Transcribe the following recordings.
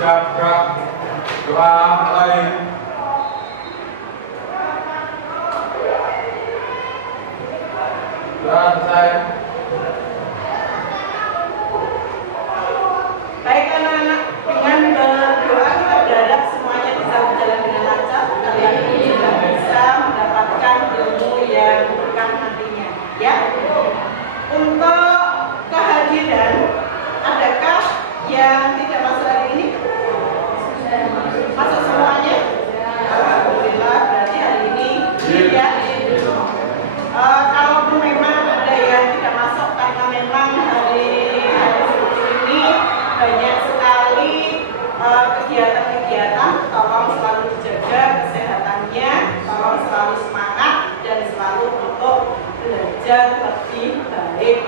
Siap, gerak. Doa mulai. Doa selesai. Baik anak-anak, dengan berdoa kita berharap semuanya bisa berjalan dengan lancar. Kalian juga bisa mendapatkan ilmu yang berkah nantinya. Ya. Untuk kehadiran, adakah yang tidak masuk hari ini? Masuk semuanya? Alhamdulillah, berarti hari ini ya. Kalaupun memang ada yang tidak masuk karena memang hari seperti ini banyak sekali kegiatan-kegiatan, tolong selalu dijaga kesehatannya, tolong selalu semangat dan selalu untuk belajar lebih baik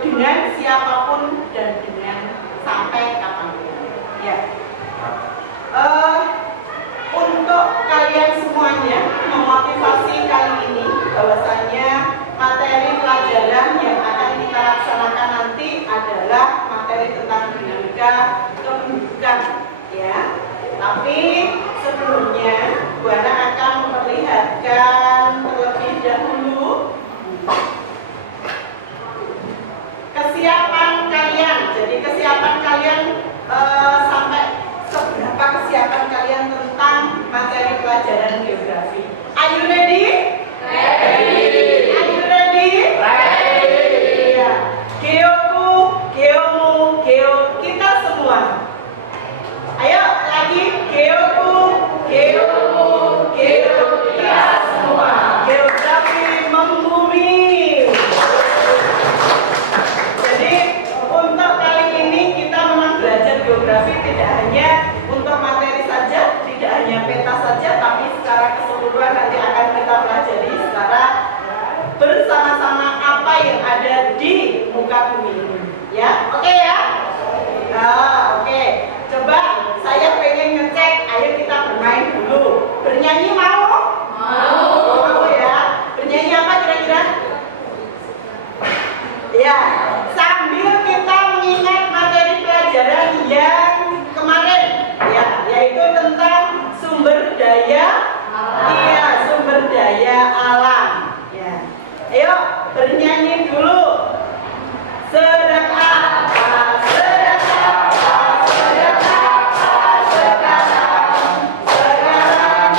dengan siapapun dan dengan sampai kapanpun. Ya. Untuk kalian semuanya, memotivasi kali ini bahwasanya materi pelajaran yang akan kita laksanakan nanti adalah materi tentang dinamika kependudukan, ya. Tapi sebelumnya Bu Ana akan memperlihatkan terlebih dahulu kesiapan kalian. Jadi kesiapan kalian sampai seberapa kesiapan kalian tentang materi pelajaran geografi. Are you ready? Ready. Are you ready? Ready. Ya. Geoku, geomu, geo kita semua. Ayo lagi, geoku, geomu, geo kita semua. Geografi membumi. Jadi untuk kali ini kita memang belajar geografi tidak hanya untuk materi saja, tidak hanya peta saja, tapi secara keseluruhan nanti akan kita pelajari secara bersama-sama apa yang ada di muka bumi ini. Ya, oke ya? Oke. Coba saya pengen ngecek, ayo kita bermain dulu. Bernyanyi mau? Mau ya. Bernyanyi apa kira-kira? Ya, sambil kita mengingat materi pelajaran yang kemarin, ya, yaitu tentang sumber daya, iya, sumber daya alam. Ya, ayo bernyanyi dulu. Sedang apa? Sedang apa? Sedang apa? Sekarang.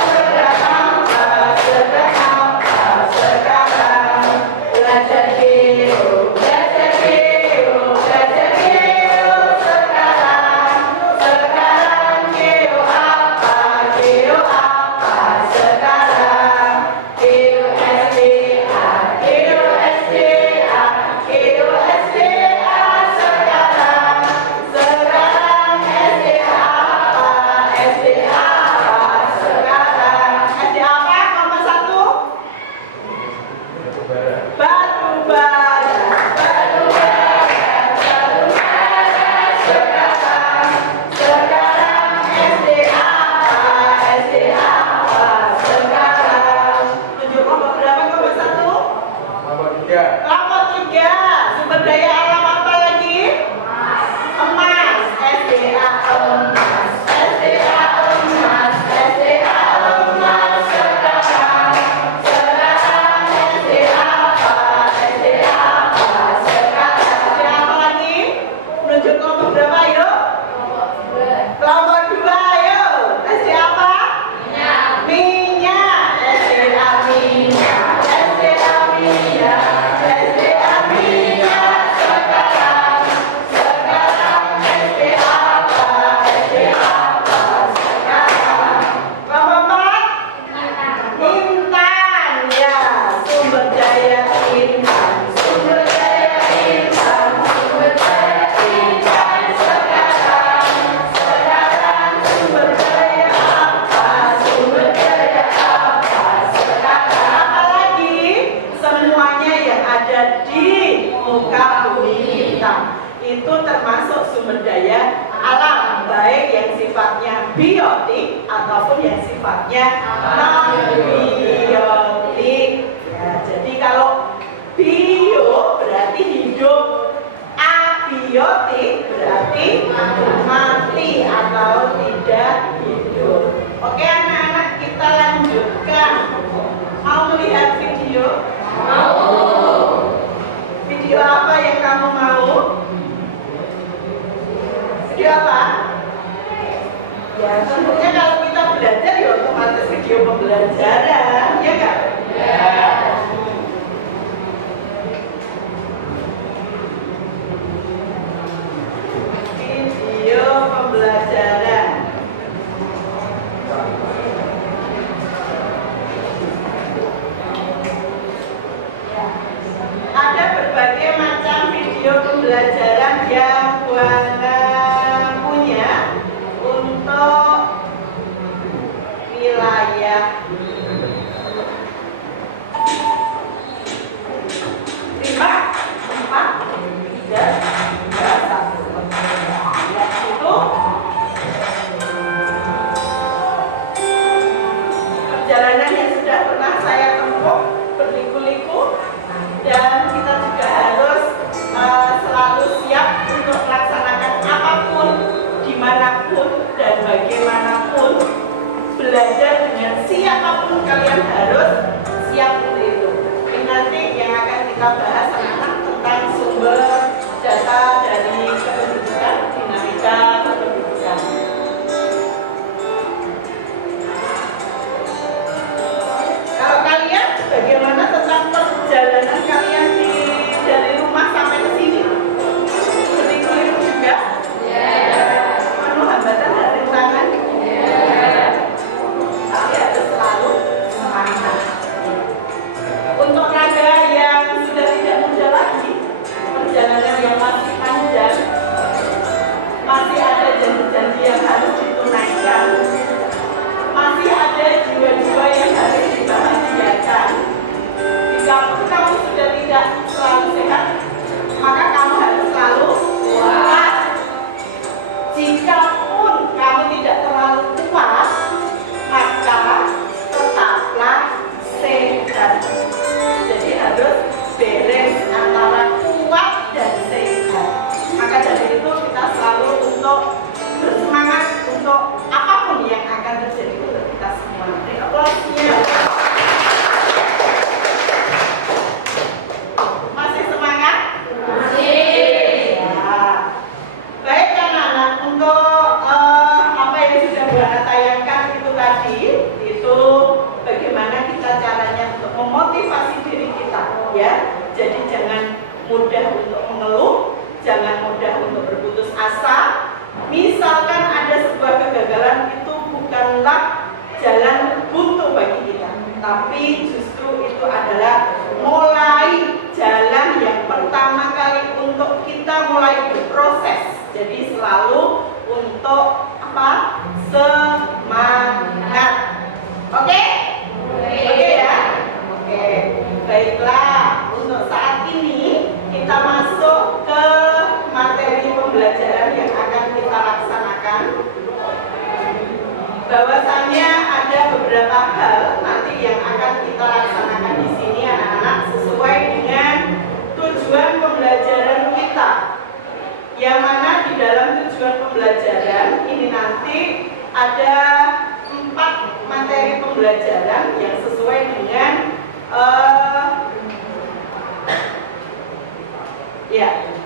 Sekarang sedang apa? Sedang apa? Sekarang. Belajar geo. Belajar geo. Belajar geo. Sekarang. Sekarang geo apa? Geo apa? Sekarang. Geo SDA. Geo SDA. Geo SDA. Sekarang. Sekarang SDA apa? SDA apa? Sekarang. SDA apa? Nomor 1. Batu bara. Batu bara. Batu bara. Sekarang. Sekarang SDA apa? SDA apa? Sekarang. Tunjuk kelompok berapa? Kelompok 1. Nomor 3. Kelompok 3. Sumber daya alam apa lagi? Emas. SDA emas. SDA emas. SDA emas. Sekarang. Sekarang SDA apa? SDA apa? Sekarang. SDA apa lagi? Menunjuk kelompok berapa yuk? Kelompok 2 yuk. SDA apa? Minyak. SDA minyak. SDA minyak. SDA minyak. Sekarang. Sekarang SDA apa? SDA apa? Sekarang. Kelompok 4. Intan. Ya, sumber daya intan. Sumber daya intan. Sumber daya intan. Sekarang. Sekarang sumber daya apa? Sumber daya apa? Sekarang. Apalagi semuanya yang ada di muka bumi kita itu termasuk sumber daya alam, baik yang sifatnya biotik ataupun yang sifatnya non biotik. Ya, jadi kalau bio berarti hidup, abi biotik berarti mati atau tidak hidup. Oke anak-anak, kita lanjutkan. Mau melihat video? Mau. Video apa yang kamu mau? Video apa? Ya tentunya kalau kita belajar ya otomatis video pembelajaran, ya kan? Ya. Video pembelajaran. Ada berbagai macam video pembelajaran yang Buana punya untuk wilayah 5, 4, 3, 2, 1. Lihat itu perjalanan yang sudah pernah saya tempuh berliku-liku, dan kita juga harus selalu siap untuk melaksanakan apapun, dimanapun dan bagaimanapun. Belajar dengan siapapun kalian harus siap untuk itu. Ini nanti yang akan kita bahas anak-anak tentang sumber data dari kependudukan, dinamika kependudukan. Kalau kalian, bagaimana tentang perjalanan kalian dari rumah sampai ke sini? Berliku-liku juga? Penuh hambatan dan rintangan? Tapi harus selalu semangat. Untuk raga yang sudah tidak muda lagi, perjalanan yang masih panjang, masih ada janji-janji yang harus ditunaikan, masih ada jiwa-jiwa yang harus dibahagiakan. Jika kamu sudah tidak selalu sehat, maka kamu harus selalu kuat. Jikapun kamu tidak terlalu kuat, maka tetaplah sehat. Jadi harus balance antara kuat dan sehat. Maka dari itu kita selalu untuk bersemangat untuk apapun yang akan terjadi untuk kita semua. Aplausnya. Masih semangat? Masih. Ya. Baik anak-anak, untuk apa yang sudah Buana tayangkan itu tadi, itu bagaimana kita caranya untuk memotivasi diri kita, ya. Jadi jangan mudah untuk mengeluh, jangan mudah untuk berputus asa. Misalkan ada sebuah kegagalan, itu bukanlah jalan buntu bagi kita, tapi justru itu adalah mulai jalan yang pertama kali untuk kita mulai berproses. Jadi selalu untuk apa? Semangat. Oke? Oke ya? Oke. Baiklah, untuk saat ini kita masuk ke materi pembelajaran yang akan kita laksanakan. Bahwasannya ada beberapa hal nanti yang akan kita laksanakan di sini anak-anak sesuai dengan tujuan pembelajaran kita. Yang mana di dalam tujuan pembelajaran ini nanti ada 4 materi pembelajaran yang sesuai dengan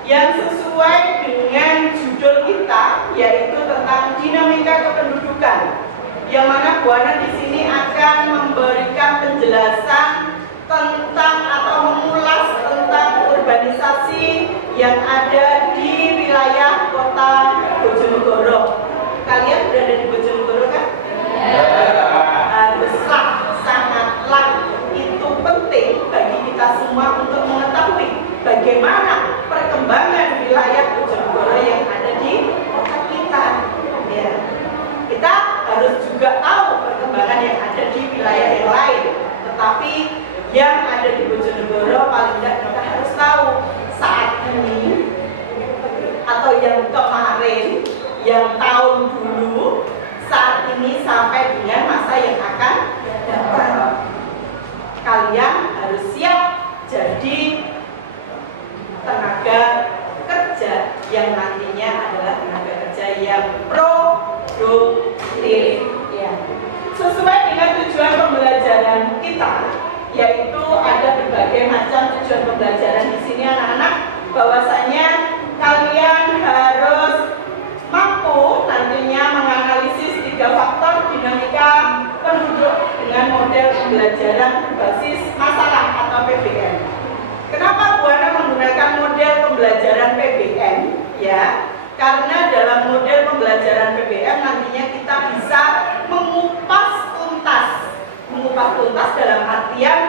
yang sesuai dengan judul kita, yaitu tentang dinamika kependudukan. Yang mana Buana di sini akan memberikan penjelasan tentang atau mengulas tentang urbanisasi yang ada di wilayah kota Bojonegoro. Kalian berada di Bojonegoro kan? Haruslah, sangatlah itu penting bagi kita semua untuk mengetahui bagaimana perkembangan wilayah Bojonegoro yang ada di kota kita. Ya. Kita harus juga tahu perkembangan yang ada di wilayah yang lain. Tetapi yang ada di Bojonegoro paling tidak kita harus tahu saat ini atau yang kemarin, yang tahun dulu, saat ini sampai dengan masa yang akan datang. Kalian harus siap jadi tenaga kerja yang nantinya adalah tenaga kerja yang produktif ya. Sesuai dengan tujuan pembelajaran kita, yaitu ada berbagai macam tujuan pembelajaran di sini anak-anak, bahwasanya kalian harus mampu nantinya menganalisis 3 faktor dinamika penduduk dengan model pembelajaran berbasis masalah atau PBM. Kenapa Bu Ana menggunakan model pembelajaran PBM? Ya, karena dalam model pembelajaran PBM nantinya kita bisa mengupas tuntas dalam artian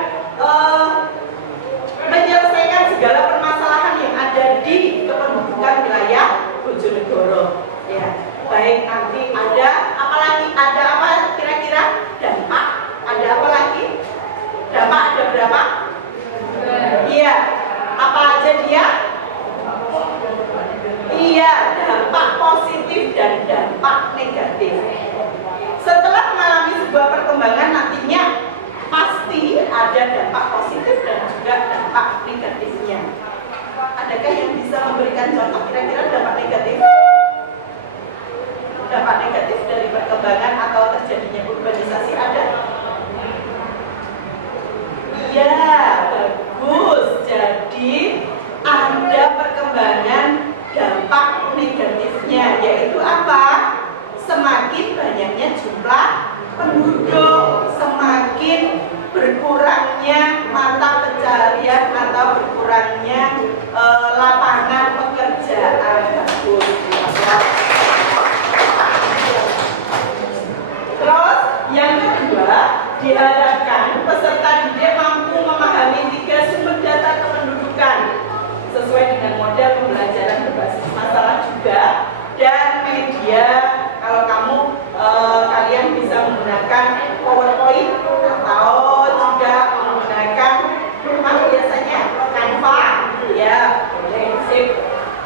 menyelesaikan segala permasalahan yang ada di kependudukan wilayah Bojonegoro. Ya, baik nanti ada apa kira-kira dampak, ada apa lagi? Dampak ada berapa? Iya, apa aja dia? Iya, dampak positif dan dampak negatif. Setelah mengalami sebuah perkembangan nantinya pasti ada dampak positif dan juga dampak negatifnya. Adakah yang bisa memberikan contoh kira-kira dampak negatif? Dampak negatif dari perkembangan atau terjadinya urbanisasi ada? Iya, bagus. Jadi ada perkembangan dampak negatifnya, yaitu apa? Semakin banyaknya jumlah penduduk, semakin berkurangnya mata pencarian atau berkurangnya lapangan pekerjaan. Bagus. Terus yang kedua, diharapkan peserta didik mampu memahami 3 sumber data kependudukan sesuai dengan model pembelajaran berbasis masalah juga, dan media. Kalau kalian bisa menggunakan PowerPoint atau juga menggunakan biasanya Canva, ya boleh sip.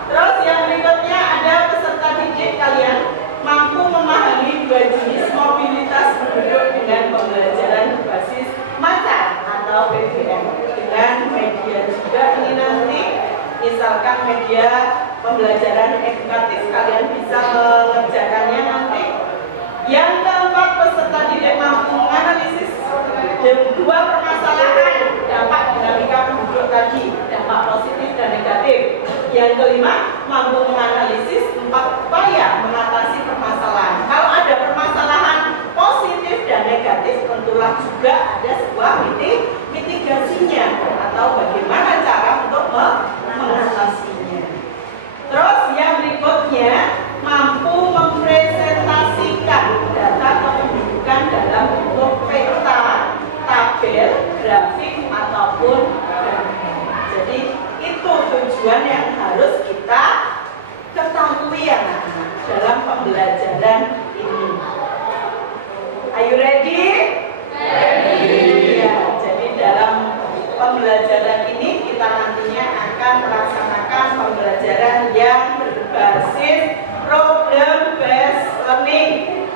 Terus yang berikutnya ada peserta didik kalian mampu memahami 2 jenis mobilitas penduduk dengan pembelajaran berbasis masa atau PBM dengan media juga. Ini nanti misalkan media pembelajaran edukatif, kalian bisa mengerjakannya nanti. Yang keempat, peserta didik mampu menganalisis 2 permasalahan dampak dinamika penduduk tadi, dampak positif dan negatif. Yang kelima, mampu menganalisis 4 upaya mengatasi permasalahan. Kalau ada permasalahan positif dan negatif, tentulah juga ada sebuah mitigasinya atau bagaimana cara untuk mengatasinya. Terus yang berikutnya, mampu mempresentasikan data kependudukan dalam bentuk peta, tabel, grafik ataupun jadi itu tujuan yang harus kita ketahui ya dalam pembelajaran ini. Are you ready? Ready. Ya, jadi dalam pembelajaran ini kita nantinya akan melaksanakan pembelajaran yang berbasis problem based learning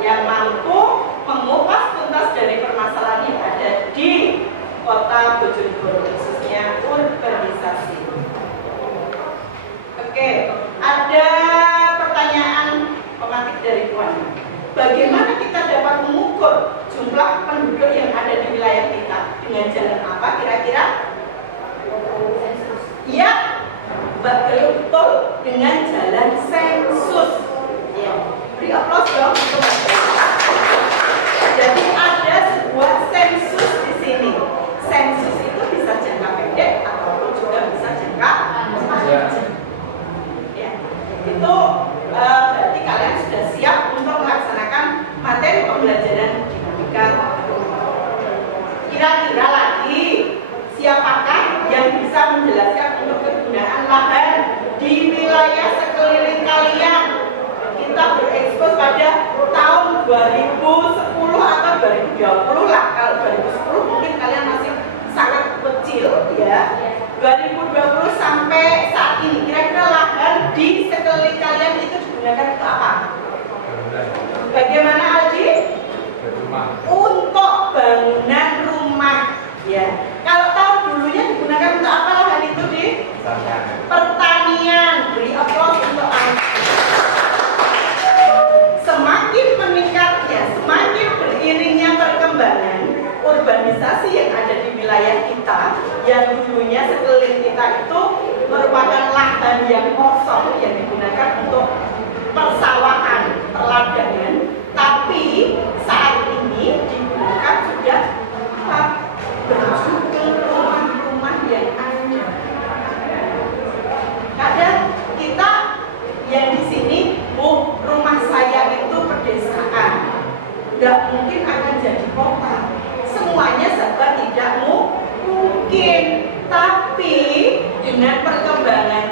yang mampu mengupas tuntas dari permasalahan yang ada di Kota Bojonegoro, khususnya urbanisasi. Oke, ada pertanyaan pematik dari Puan. Bagaimana kita dapat mengukur jumlah penduduk yang ada di wilayah kita? Dengan jalan apa kira-kira? Ya, betul, dengan jalan sensus. Ya, beri aplaus dong untuk mereka. Jadi ada sebuah sensus di sini. Sensus itu bisa jangka pendek ataupun juga bisa jangka panjang. Ya, itu berarti kalian sudah siap untuk melaksanakan materi pembelajaran dinamika. Kira-kira lagi, siapakah yang bisa menjelaskan untuk kegunaan lahan di wilayah sekeliling kalian? Kita berekspos pada tahun 2010 atau 2020 lah. Kalau 2010 mungkin kalian masih sangat kecil ya. 2020 sampai saat ini, kira-kira lahan di sekeliling kalian itu digunakan untuk apa? Bagaimana Aldi? Untuk bangunan rumah ya. Kalau tahun dulunya digunakan untuk apa lahan itu di? Pertanian. Beri aplaus untuk sekeliling kita itu merupakan lahan yang kosong yang digunakan untuk persawahan, perladangan, tapi saat ini digunakan sudah berjubel rumah-rumah yang ada. Kadang kita yang di sini, rumah saya itu pedesaan, nggak mungkin akan jadi kota. Semuanya serba tidak mungkin, tapi dengan perkembangan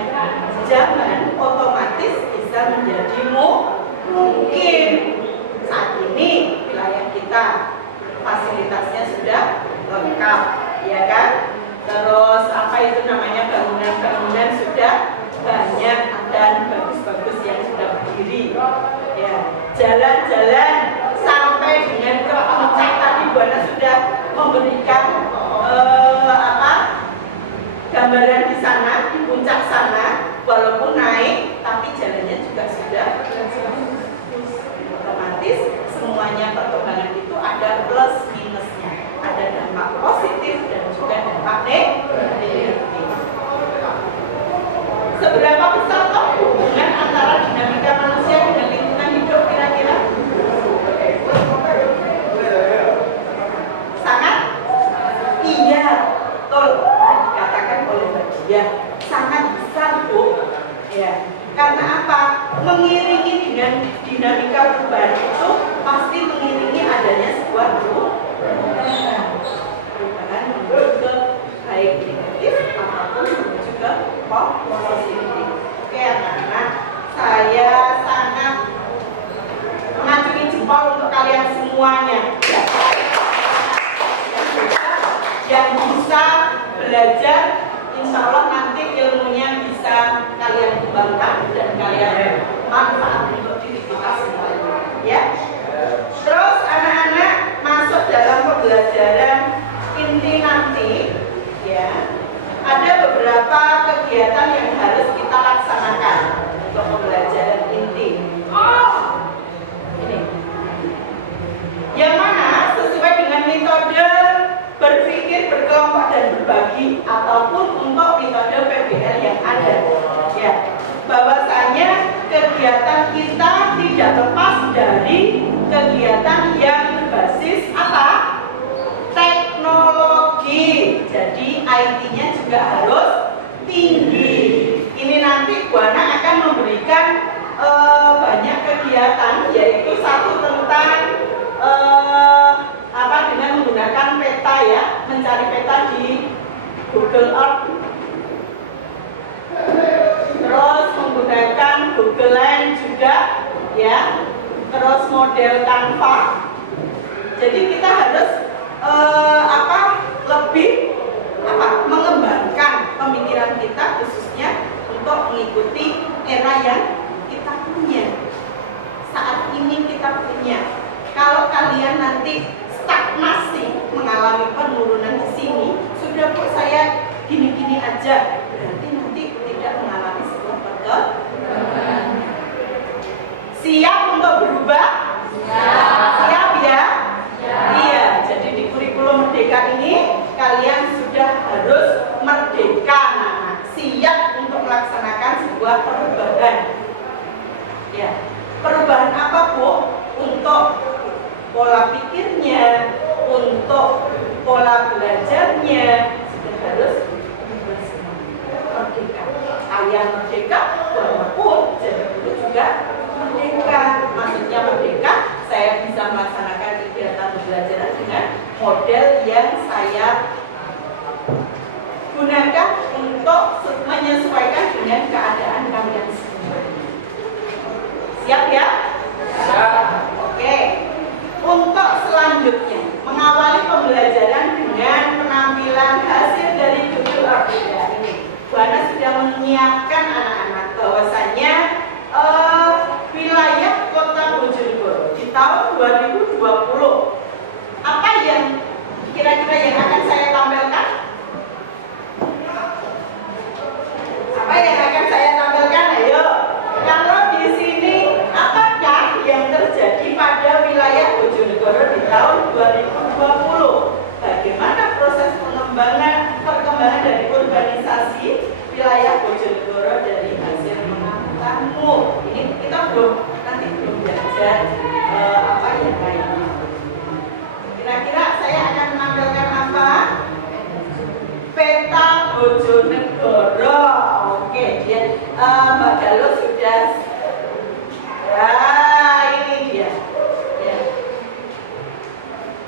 zaman otomatis bisa menjadi mungkin. Saat ini wilayah kita fasilitasnya sudah lengkap, ya kan? Terus apa itu namanya, bangunan-bangunan sudah banyak dan bagus-bagus yang sudah berdiri. Ya, jalan-jalan sampai dengan ke puncak tadi Bu Ana sudah memberikan gambaran di sana, di puncak sana, walaupun naik tapi jalannya juga sudah otomatis. Semuanya perkembangan itu ada plus minusnya, ada dampak positif dan juga dampak negatif. Seberapa besar toh hubungan antara dinamika manusia dengan lingkungan hidup kira-kira? Sangat? Iya, betul. Dikatakan oleh Mbak Dia, sangat besar Bu. Ya, karena apa? Mengiringi dengan dinamika perubahan itu pasti mengiringi adanya sebuah perubahan menuju ke baik negatif ataupun menuju ke positif. Oke anak-anak, saya sangat mengacungi jempol untuk kalian semuanya yang bisa belajar. Insya Allah nanti ilmunya bisa kalian kembangkan dan kalian manfaat untuk diri kita semuanya, ya. Terus anak-anak masuk dalam pembelajaran inti nanti, ya. Ada beberapa kegiatan yang harus kita laksanakan untuk pembelajaran inti. Ini, yang mana sesuai dengan metode berpikir berkelompok dan berbagi ataupun untuk metode PBL yang ada, ya. Bahwasanya kegiatan kita tidak lepas dari kegiatan yang berbasis apa? Teknologi. Jadi IT-nya juga harus tinggi. Ini nanti Bu Ana akan memberikan banyak kegiatan, yaitu satu tentang dengan menggunakan peta, ya, mencari peta di Google Earth, terus menggunakan Google Lens juga, ya, terus model Canva. Jadi kita harus lebih mengembangkan pemikiran kita khususnya untuk mengikuti era yang kita punya. Saat ini kita punya. Kalau kalian nanti stagnasi, mengalami penurunan di sini, sudah Bu saya gini-gini aja, berarti nanti tidak mengalami sebuah perkembangan. Siap untuk berubah? Siap ya? Iya, jadi di kurikulum merdeka ini kalian sudah harus merdeka, siap untuk melaksanakan sebuah perubahan. Ya, perubahan apa Bu? Untuk pola pikirnya, untuk pola belajarnya sudah harus merdeka. Kalian merdeka, walaupun jadi guru juga merdeka. Maksudnya merdeka, saya bisa melaksanakan kegiatan pembelajaran dengan model yang saya gunakan untuk menyesuaikan dengan keadaan kalian semua. Siap ya? Siap. Oke. Untuk selanjutnya, mengawali pembelajaran dengan penampilan hasil dari Google Earth. Ya, ini Bu Ana sudah menyiapkan anak-anak bahwasanya nanti belum belajar apa yang lainnya. Kira-kira saya akan menampilkan apa? Peta Bojonegoro. Oke, dia Mbak Galuh sudah. Ya, ini dia. Ya.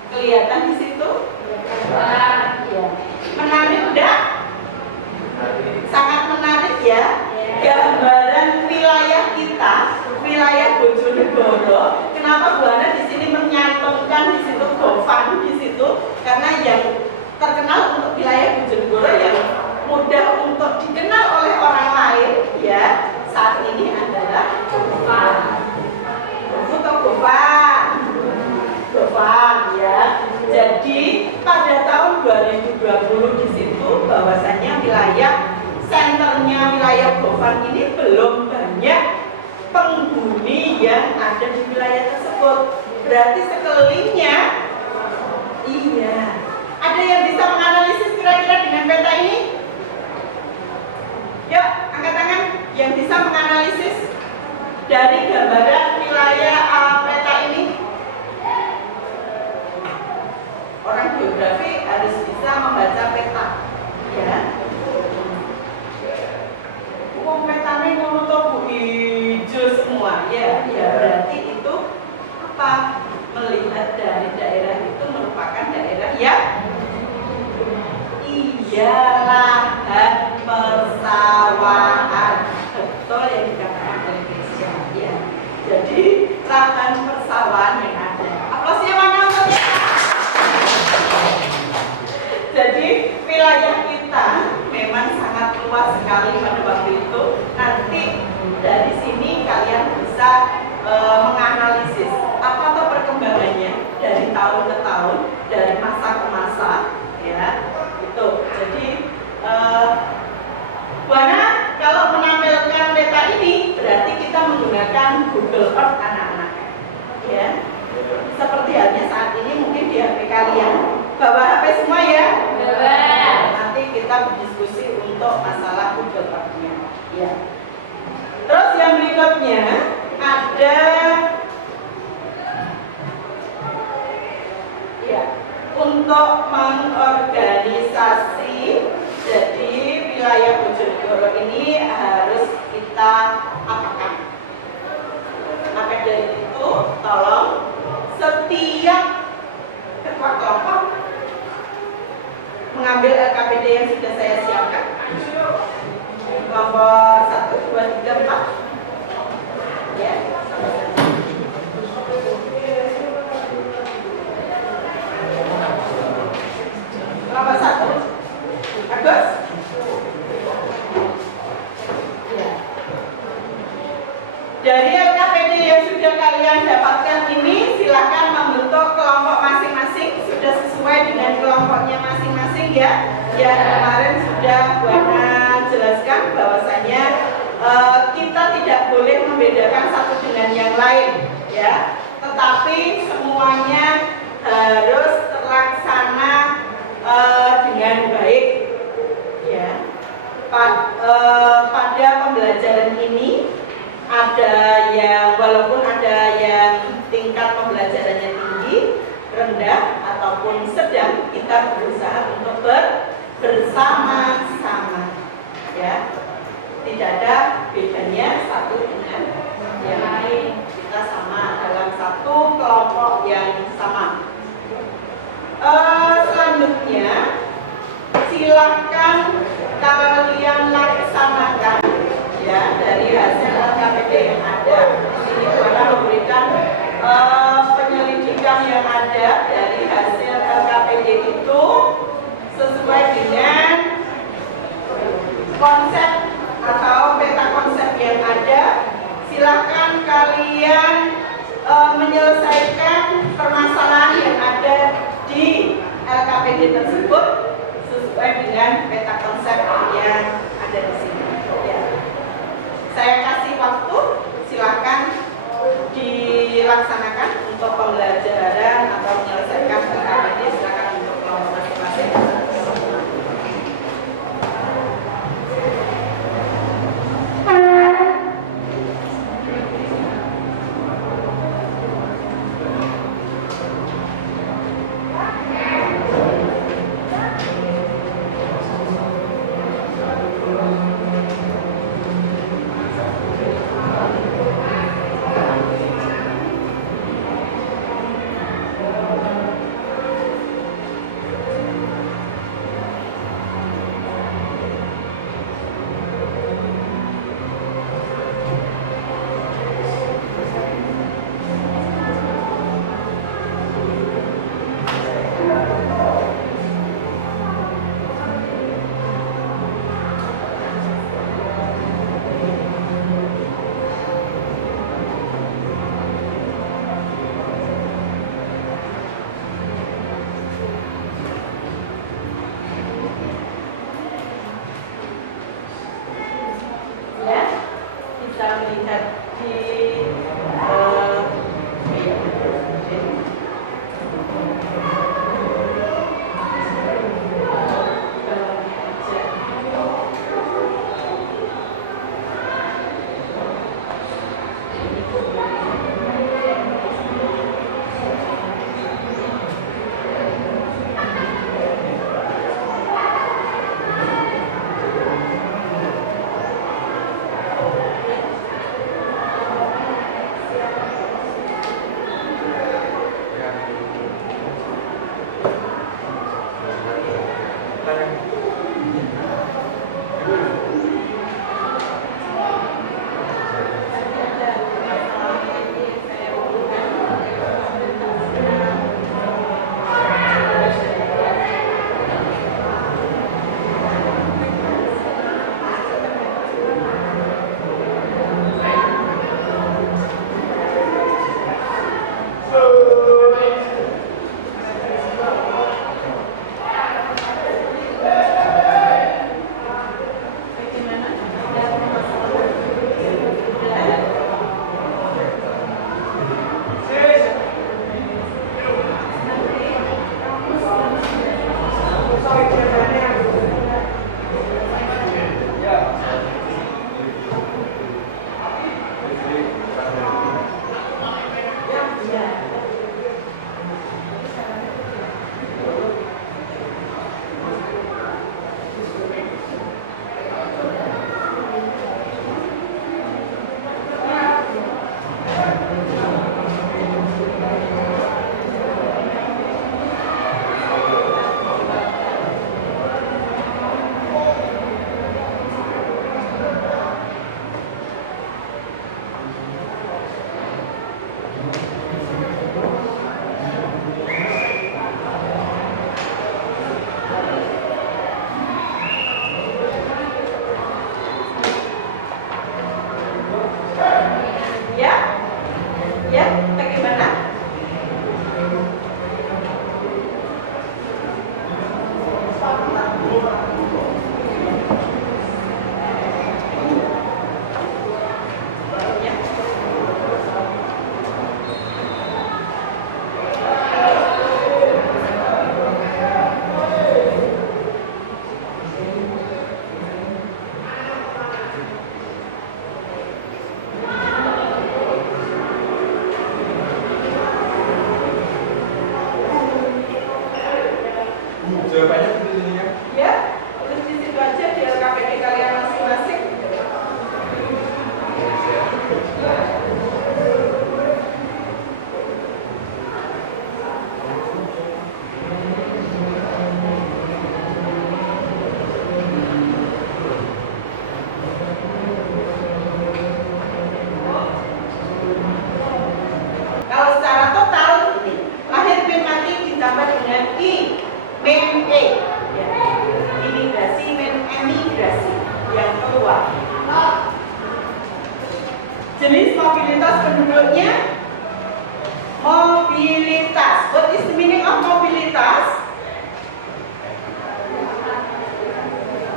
Kelihatan di situ? Ya. Menarik enggak? Sangat menarik ya. Gambaran wilayah kita, wilayah Bojonegoro. Kenapa Bu Ana di sini menyantumkan di situ Gofan di situ? Karena yang terkenal untuk wilayah Bojonegoro yang mudah untuk dikenal oleh orang lain ya saat ini adalah Gofan. Foto Gofan ya. Jadi pada tahun 2020 di situ bahwasannya wilayah senternya wilayah Gofan ini belum banyak penghuni yang ada di wilayah tersebut. Berarti sekelilingnya, iya. Ada yang bisa menganalisis kira-kira dengan peta ini? Yuk, angkat tangan yang bisa menganalisis dari gambaran wilayah peta ini. Orang geografi harus bisa membaca peta, ya. Petanya ngono to Bu, hijau semua, ya. Ya berarti itu apa? Melihat dari daerah itu merupakan daerah yang iya lahan persawahan, betul yang dikatakan oleh Indonesia, ya. Jadi lahan persawahan yang ada. Aplausnya mana untuknya? Jadi wilayah kita memang sangat luas sekali pada waktu itu. Nanti dari sini kalian bisa menganalisis apa tuh perkembangannya dari tahun ke tahun, dari masa ke masa, ya. Itu. Jadi Buana kalau menampilkan peta ini berarti kita menggunakan Google Earth anak-anak, ya. Seperti halnya saat ini mungkin di HP kalian. Bawa HP semua ya? Nanti kita berdiskusi untuk masalah Google Earth-nya, ya. Terus yang berikutnya ada ya untuk mengorganisasi. Jadi wilayah Bojonegoro ini harus kita apakan. Maka dari itu tolong setiap ketua kelompok mengambil LKPD yang sudah saya siapkan. Kelompok 1, 2, 3, 4. Ya, kelompok 1. Agus. Ya. Dari LKPD yang sudah kalian dapatkan ini, silakan membentuk kelompok masing-masing sudah sesuai dengan kelompoknya masing-masing ya. Ya kemarin sudah Buana jelaskan bahwasanya kita tidak boleh membedakan satu dengan yang lain ya. Tetapi semuanya harus terlaksana dengan baik ya. Pada pembelajaran ini ada yang walaupun ada yang tingkat pembelajarannya tinggi, rendah ataupun sedang, kita berusaha untuk bersama-sama ya. Tidak ada bedanya satu dengan yang lain. Kita sama dalam satu kelompok yang sama. Selanjutnya silakan kalian laksanakan ya dari hasil LKPD yang ada. Di sini Buana memberikan penyelidikan yang ada dari hasil LKPD itu sesuai dengan konsep atau peta konsep yang ada. Silakan kalian menyelesaikan permasalahan yang ada di LKPD tersebut sesuai dengan peta konsep yang ada di sini. Ya. Saya kasih waktu, silakan dilaksanakan untuk pembelajaran atau menyelesaikan LKPD. Silakan untuk kelompok masing-masing. lihat di Jawabannya di sini ya. ya, tulis di situ aja di LKPD kalian masing-masing. Kalau secara total ini lahir bin mati ditambah dengan I men E ya. Imigrasi men emigrasi yang keluar. Jenis mobilitas penduduknya mobilitas. What is the meaning of mobilitas?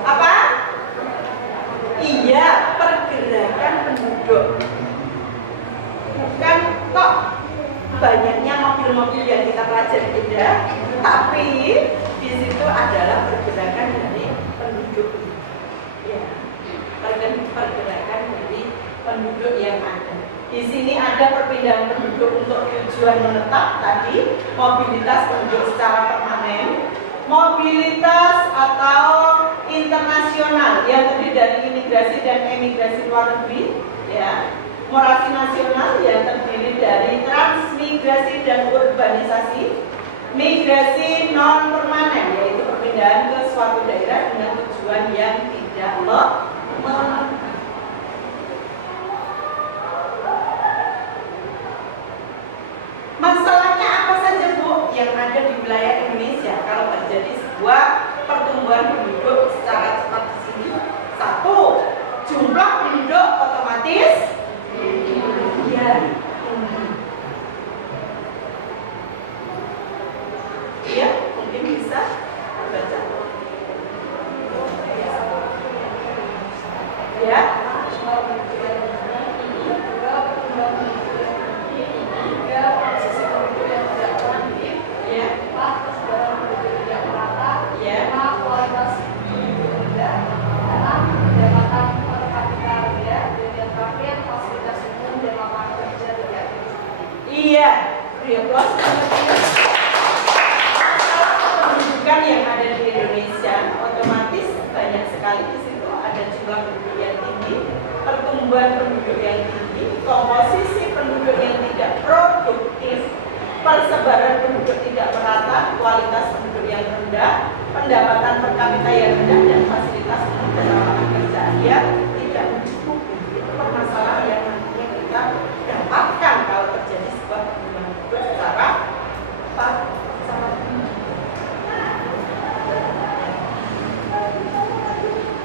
Apa? Iya, pergerakan penduduk. Bukan kok banyaknya mobil-mobil yang kita pelajari, tidak, tapi di situ adalah pergerakan dari penduduk, ya, pergerakan dari penduduk yang ada. Di sini ada perpindahan penduduk untuk tujuan menetap tadi, mobilitas penduduk secara permanen, mobilitas atau internasional yang terdiri dari imigrasi dan emigrasi luar negeri, ya. Morasi nasional yang terdiri dari transmigrasi dan urbanisasi, migrasi non permanen yaitu perpindahan ke suatu daerah dengan tujuan yang tidak Masalahnya apa saja Bu yang ada di wilayah Indonesia kalau terjadi sebuah pertumbuhan penduduk secara cepat di sini? Satu, jumlah penduduk otomatis ya. Iya, mungkin bisa baca. Ya. Iya, applause. Pendidikan yang ada di Indonesia otomatis banyak sekali di situ ada jumlah penduduk yang tinggi, pertumbuhan penduduk yang tinggi, komposisi penduduk yang tidak produktif, persebaran penduduk tidak merata, kualitas penduduk yang rendah, pendapatan per kapita yang rendah, dan fasilitas umum dan lapangan kerja yang tidak mencukupi. Itu permasalahan yang nantinya kita dapatkan kalau terjadi sebuah pertumbuhan penduduk secara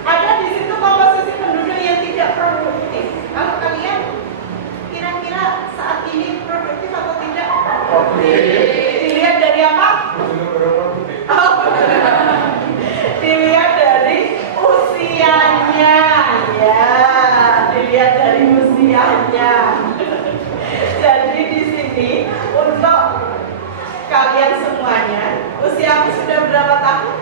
ada di situ komposisi penduduk yang tidak produktif. Kalau kalian kira-kira saat ini produktif atau tidak? Dilihat dari apa? Dilihat dari usianya, ya. Dilihat dari usianya. Jadi di sini untuk kalian semuanya, usiamu sudah berapa tahun?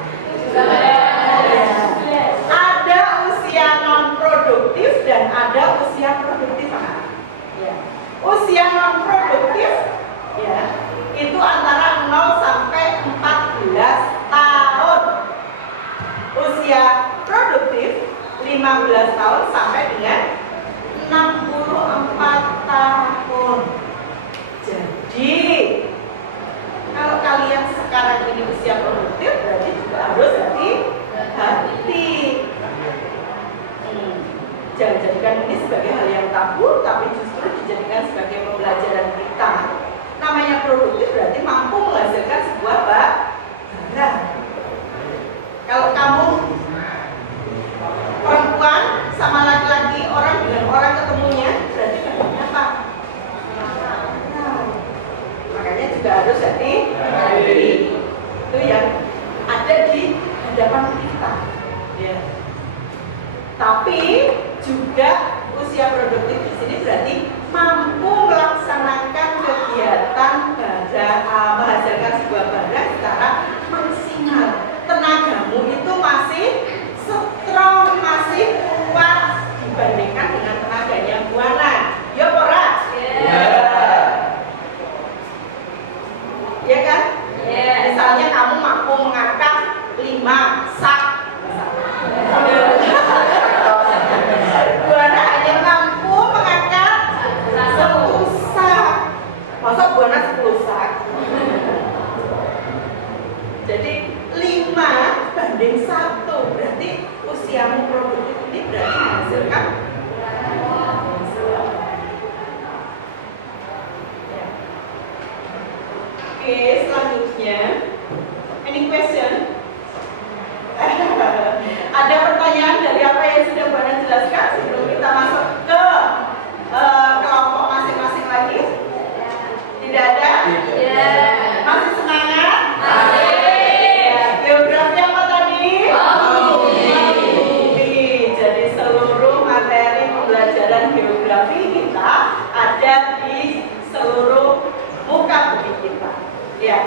Ada usia non produktif dan ada usia produktif. Ya. Usia non produktif, ya, itu antara 0 sampai 14 tahun. Usia produktif 15 tahun sampai dengan 64 tahun. Jadi kalau kalian sekarang ini usia produktif, berarti juga harus hati-hati. Jangan jadikan ini sebagai hal yang tabu, tapi justru dijadikan sebagai pembelajaran kita. Namanya produktif berarti mampu menghasilkan sebuah barang. Kalau kamu perempuan sama laki-laki, orang dengan orang ketemunya, berarti barangnya apa? Makanya juga harus hati-hati. Itu yang ada di hadapan kita, ya. Tapi juga usia produktif di sini berarti mampu melaksanakan kegiatan menghasilkan sebuah barang secara maksimal. Tenagamu itu masih strong, masih kuat dibandingkan dengan tenaganya buana. Ya, Pora? Ya kan? Misalnya kamu mampu mengangkat 5 sak. Buana hanya mampu mengangkat 1 sak. Masa Buana 10 sak? Jadi 5 banding 1. Berarti usiamu produktif ini berarti menghasilkan. Oke, selanjutnya, any question? Ada pertanyaan dari apa yang sudah Buana jelaskan sebelum kita masuk ke kelompok masing-masing lagi? Tidak ada? Masih semangat? Ya, geografi apa tadi? Jadi seluruh materi pembelajaran geografi kita ada di seluruh muka bumi kita. Ya,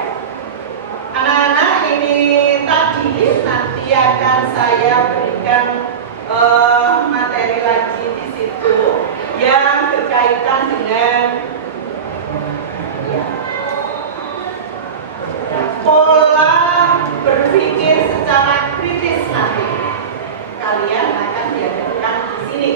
anak-anak, ini tadi nanti akan saya berikan materi lagi di situ yang berkaitan dengan pola berpikir secara kritis nanti. Kalian akan diajarkan di sini.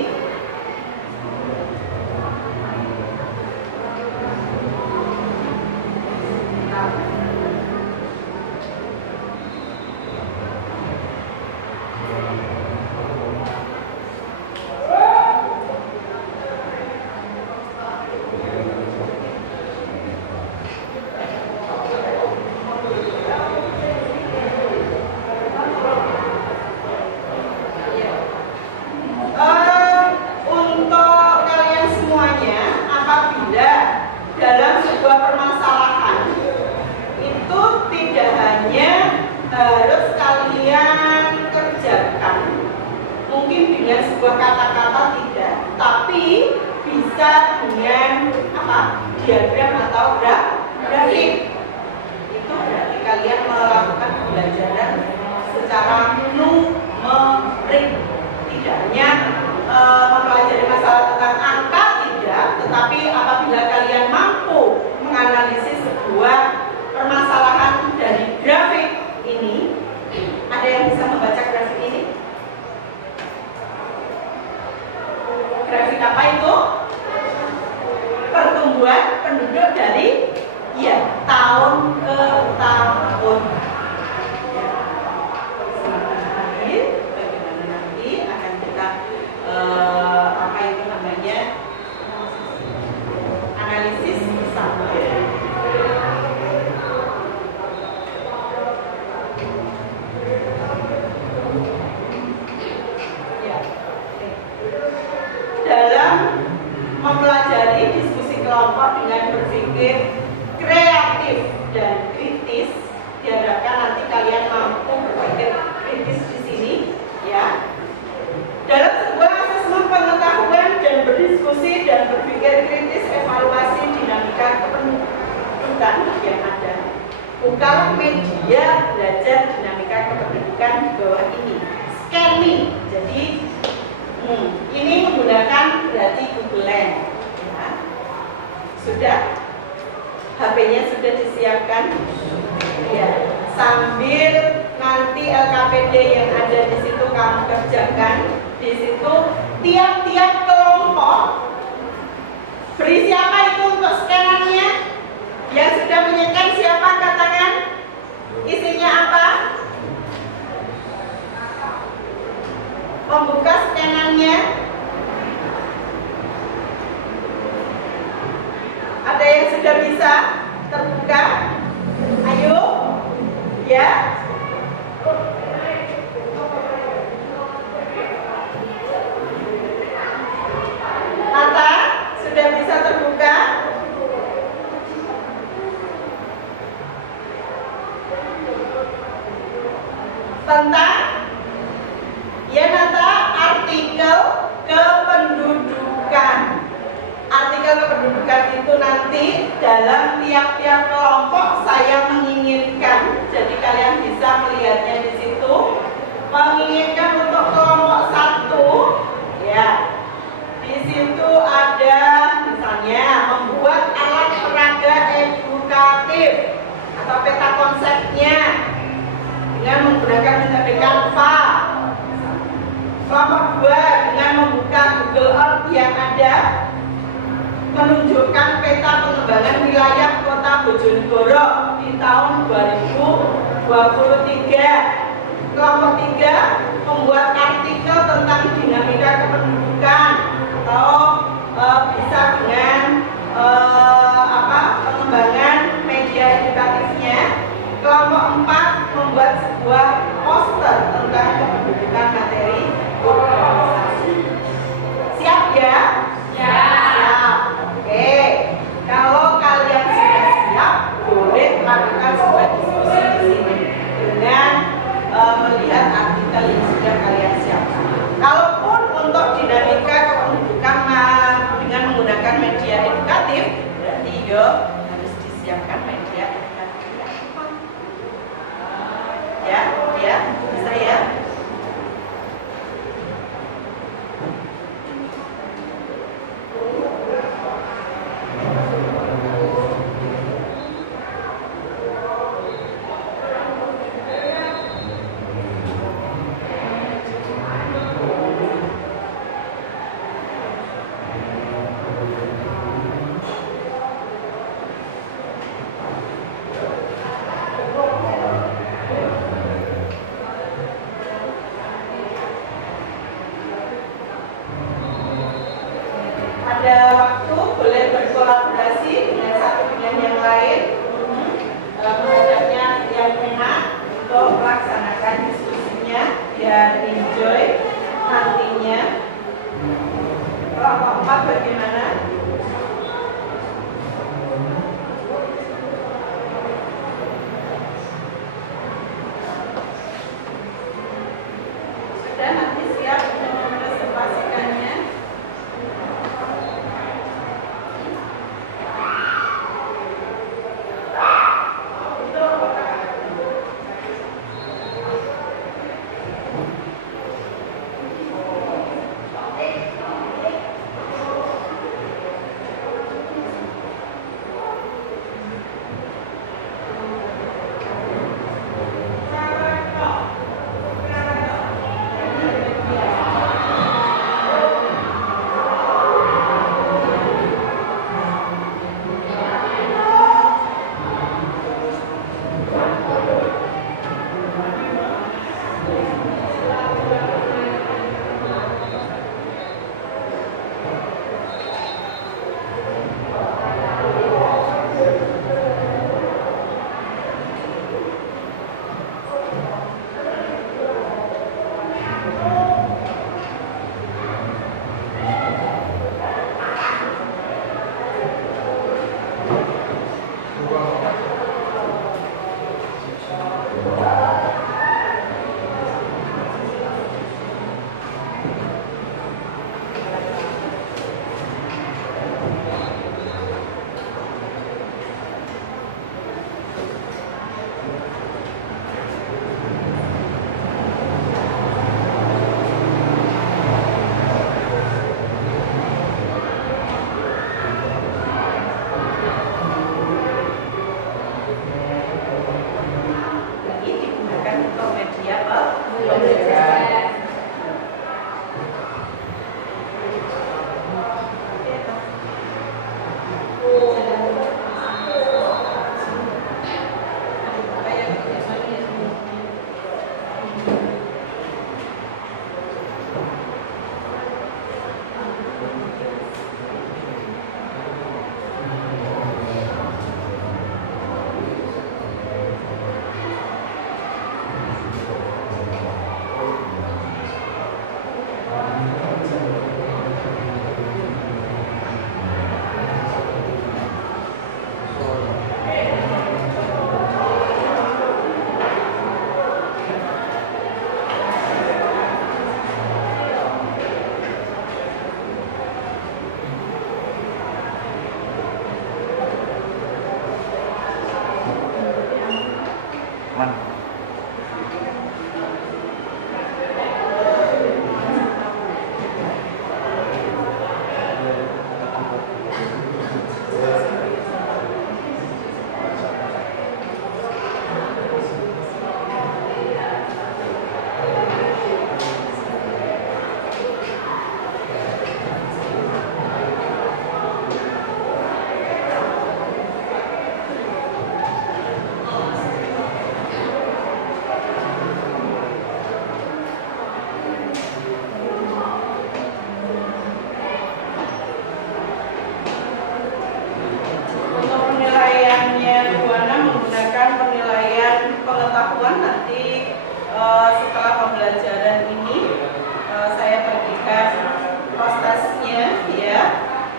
Dengan sebuah kata-kata tidak, tapi bisa dengan diagram atau grafik. Itu berarti kalian melakukan pembelajaran secara numerik, tidak hanya mempelajari masalah tentang angka tidak, tetapi apabila kalian mampu menganalisis penduduk dari tahun ke tahun. Bagaimana nanti akan kita analisis bersama. Dalam mempelajari diskusi kelompok dengan berpikir kreatif dan kritis, diharapkan nanti kalian mampu berpikir kritis di sini, ya. Dalam sebuah asesmen pengetahuan dan berdiskusi dan berpikir kritis, evaluasi dinamika kependudukan yang ada. Buka media belajar dinamika kependudukan di bawah ini. Scanning, jadi ini menggunakan berarti Google Lens, ya. Sudah, HP-nya sudah disiapkan, ya. Sambil nanti LKPD yang ada di situ kamu kerjakan. Di situ tiap-tiap kelompok beri siapa itu untuk scannernya. Yang sudah menyekan siapa, katakan isinya apa? Membuka scannernya. Ada yang sudah bisa terbuka? Ayo, ya. Nata, sudah bisa terbuka? Tentang, ya Nata, artikel kependudukan. Artikel kependudukan itu nanti dalam tiap-tiap kelompok saya menginginkan, jadi kalian bisa melihatnya di situ. Menginginkan untuk kelompok 1, ya. Di situ ada misalnya membuat alat peraga edukatif atau peta konsepnya dengan menggunakan metode Canva. Kelompok 2 dengan membuka Google Earth yang ada, menunjukkan peta pengembangan wilayah Kota Bojonegoro di tahun 2023. Kelompok 3 membuat artikel tentang dinamika kependudukan atau bisa dengan pengembangan media edukatifnya. Kelompok 4 membuat sebuah poster tentang kependudukan materi organisasi. Siap ya? Siap. Oke. Kalau kalian sudah siap, boleh melakukan sebuah diskusi di sini dengan melihat artikel yang sudah kalian siapkan. Kalaupun untuk dinamika kependudukan dengan menggunakan media edukatif, berarti harus disiapkan media edukatif. Ya, bisa ya. Ada waktu boleh berkolaborasi dengan satu dengan yang lain, menghadapnya yang enak untuk melaksanakan diskusinya biar enjoy nantinya. Kelompok 4 bagaimana? Sudah, nanti siap untuk mempresentasikannya.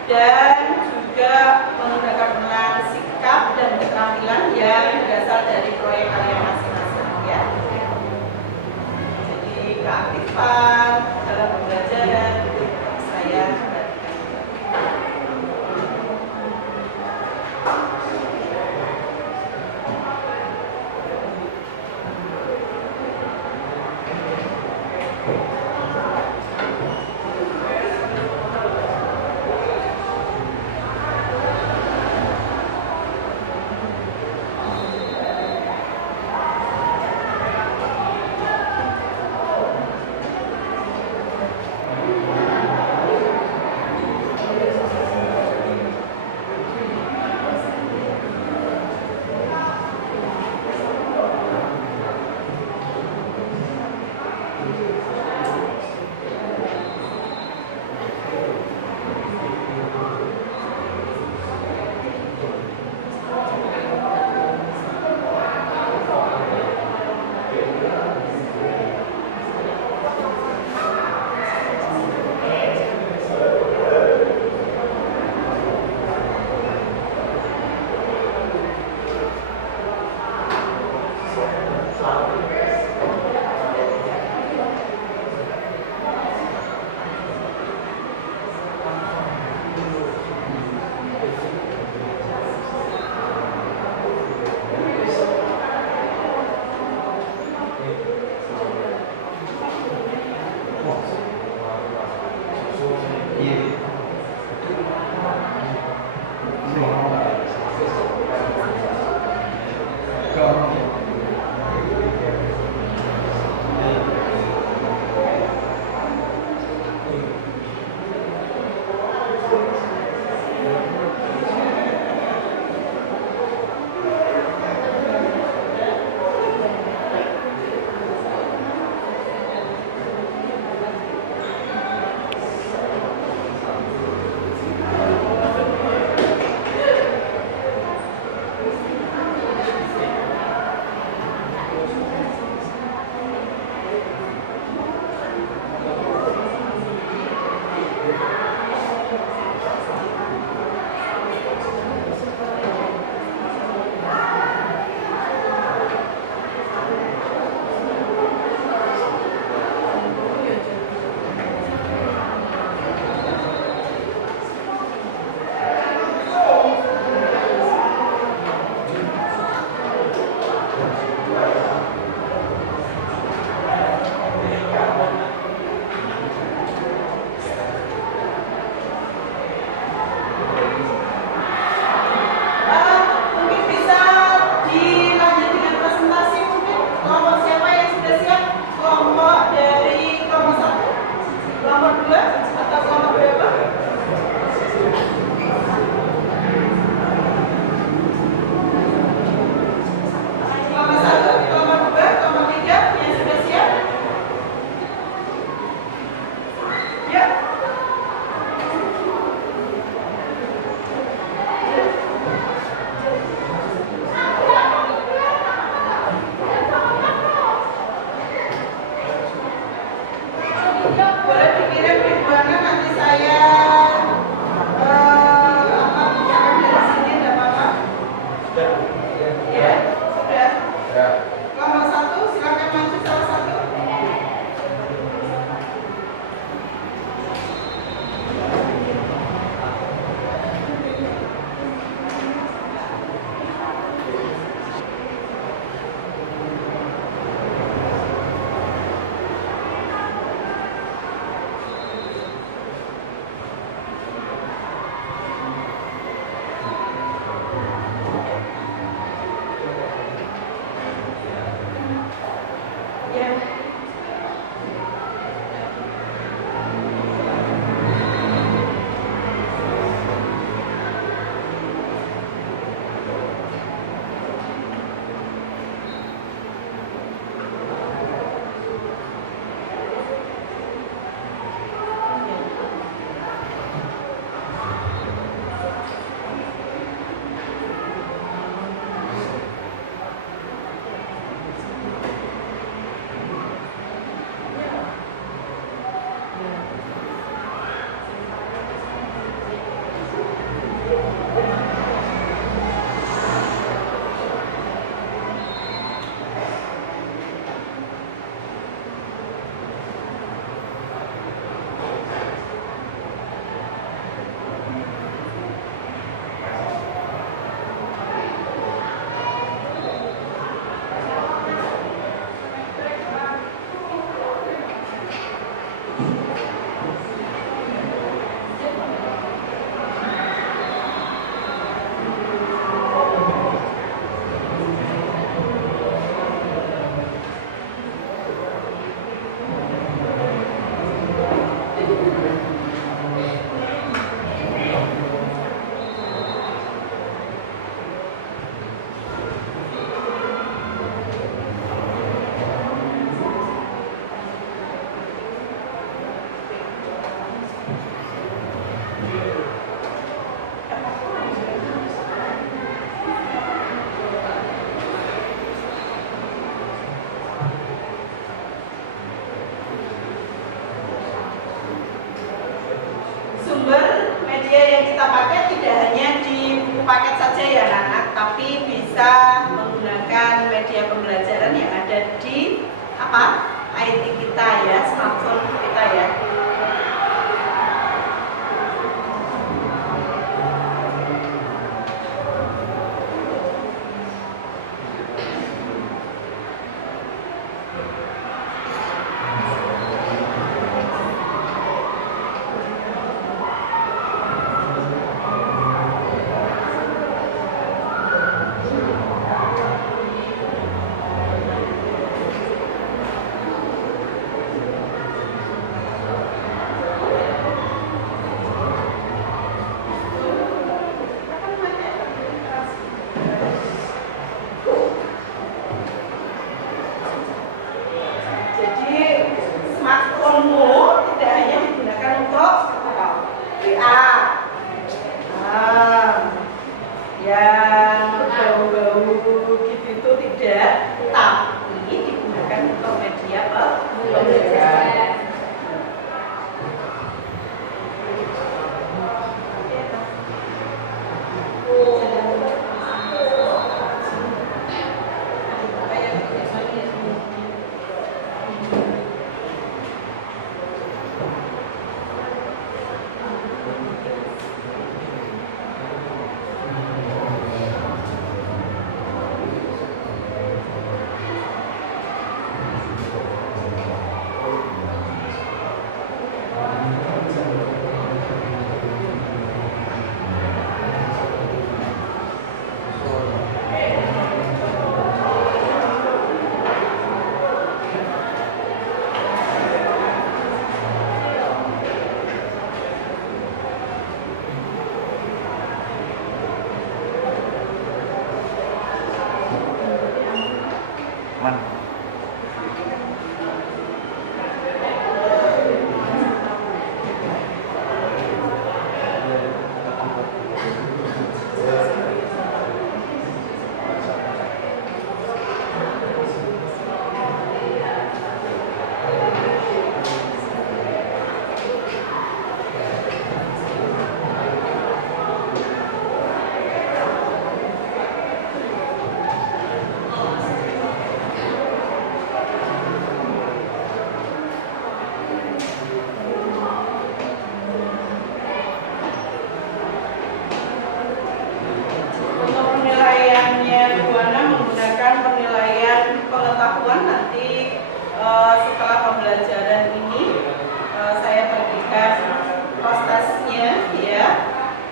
dan juga menggunakan peran sikap dan keterampilan yang berasal dari proyek kalian masing-masing ya. Jadi keaktifan dalam pembelajaran itu saya perhatikan. Sumber media yang kita pakai tidak hanya di buku paket saja ya anak-anak, tapi bisa menggunakan media pembelajaran yang ada di IT kita ya, smartphone kita ya. Setelah pembelajaran ini saya bagikan prosesnya ya,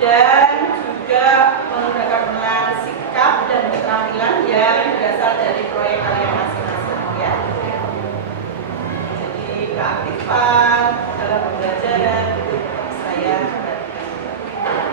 dan juga menggunakan peran sikap dan keterampilan yang berasal dari proyek kalian masing-masing ya. Jadi keaktifan dalam pembelajaran itu saya bagikan.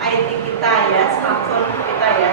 IT kita ya, smartphone kita ya.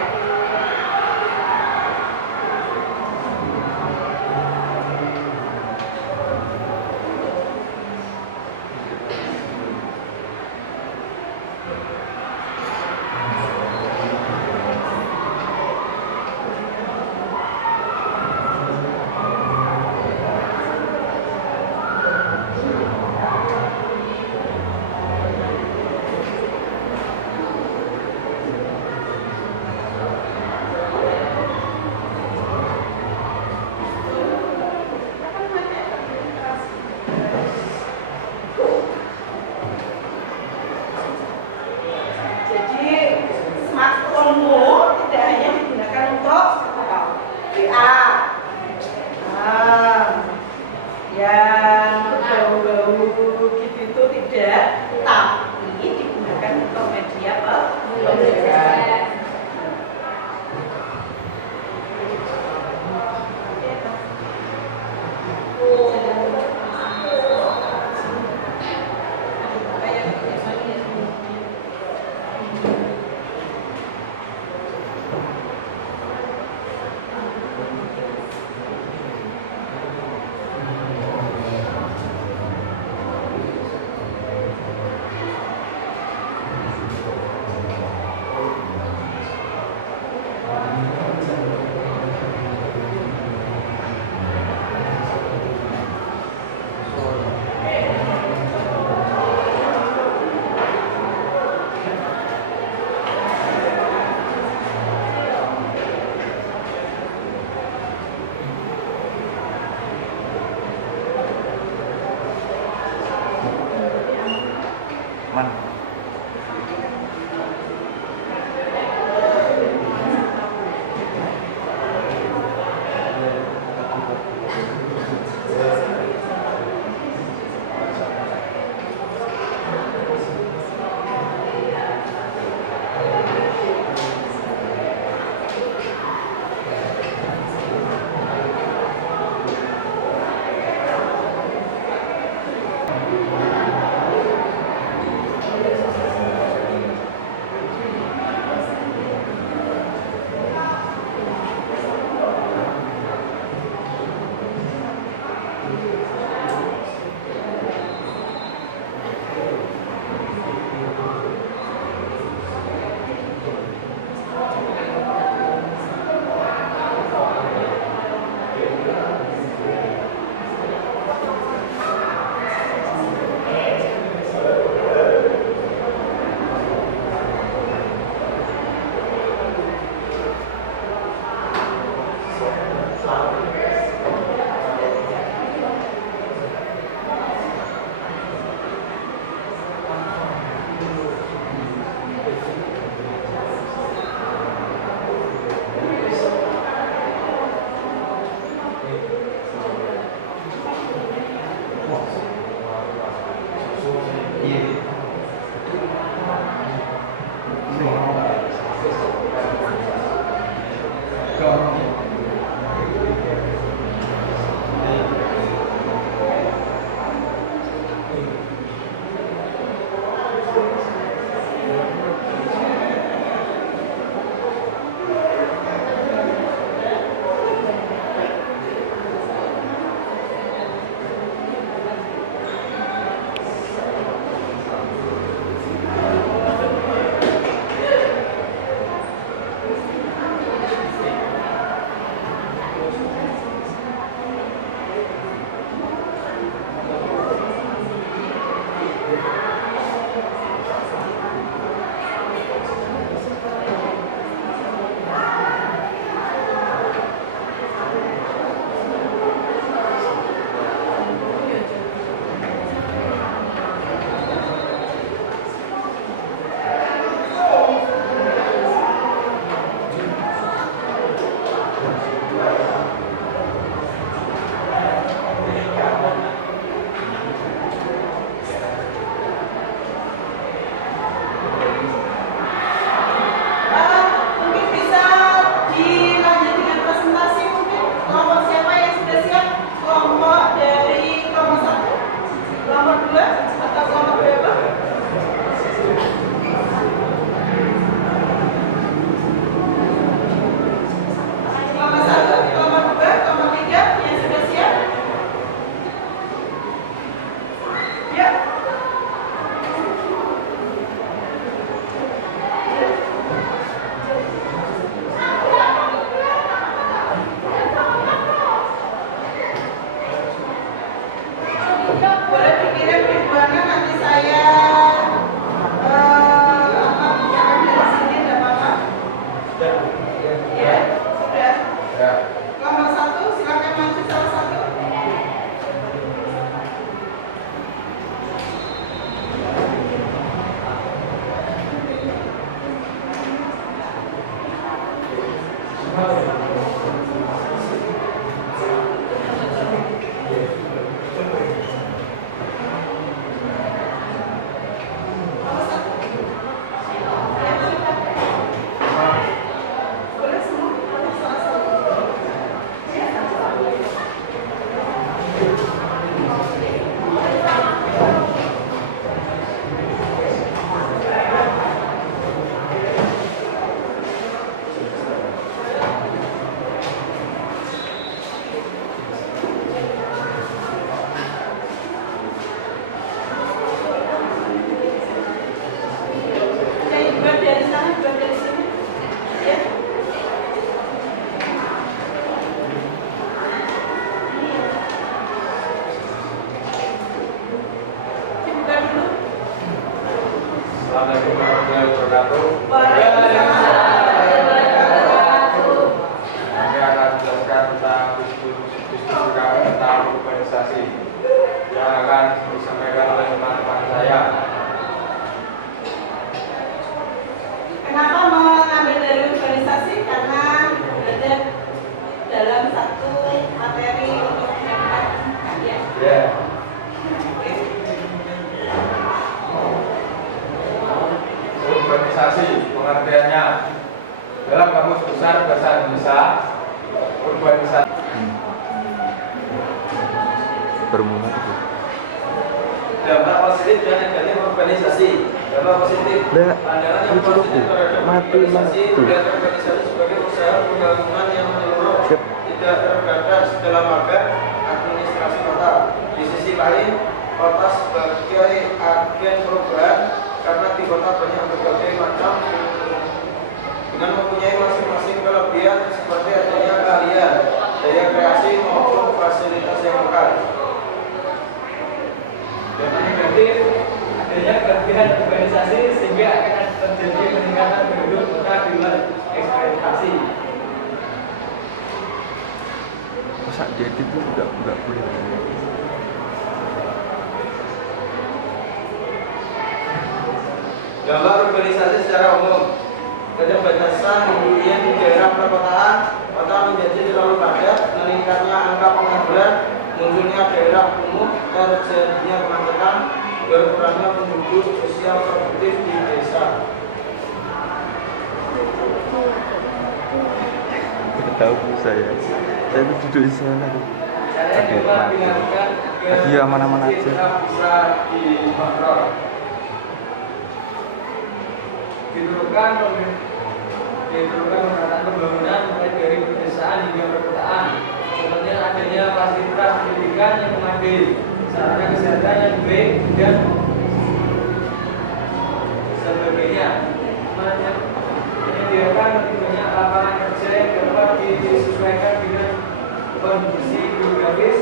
pengertiannya. Dalam Kamus Besar Bahasa Indonesia, urbanisasi. Bermuat itu. Dampak positif dan negatif urbanisasi. Dampak positif. Pandangan yang positif terhadap urbanisasi melihat urbanisasi sebagai usaha pembangunan yang menyeluruh, tidak terbatas dalam marga administrasi kota. Di sisi lain, kota sebagai agen perubahan karena di kota banyak berbagai macam dengan mempunyai masing-masing kelebihan seperti adanya keahlian, daya kreasi maupun fasilitas yang lengkap. Dampak negatif, adanya kelebihan urbanisasi sehingga akan terjadi peningkatan penduduk kota di luar ekspektasi. Masa diedit itu enggak boleh. Dampak urbanisasi secara umum. Keterbatasan hunian di daerah perkotaan, kota menjadi terlalu padat, meningkatnya angka pengangguran, munculnya daerah kumuh, terjadinya kemacetan, berkurangnya penduduk sosial produktif di desa. Tahu saya itu duduk di sana tuh. Cara yang dapat dilakukan Lagi aman-aman aja. Bisa dikontrol. diperlukan pemerataan pembangunan mulai dari pedesaan hingga perkotaan, seperti adanya fasilitas pendidikan yang memadai, sarana kesehatan yang baik dan sebagainya. Menyediakan lebih banyak lapangan kerja yang dapat disesuaikan dengan kondisi geografis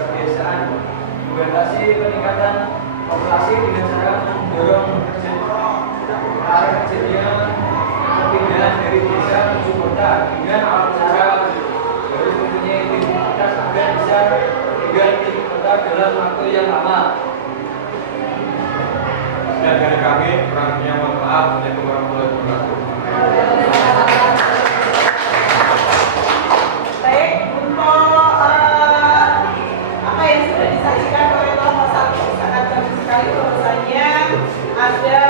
pedesaan, membatasi peningkatan populasi dengan cara mendorong terjadinya perpindahan dari desa menuju kota dengan cara harus mempunyai identitas agar bisa tinggal di kota dalam waktu yang lama. Dan dari kami, kurangnya mohon maaf. Assalamualaikum warahmatullahi wabarakatuh. Baik, untuk apa yang sudah disajikan oleh kelompok satu sangat bagus sekali bahwasanya ada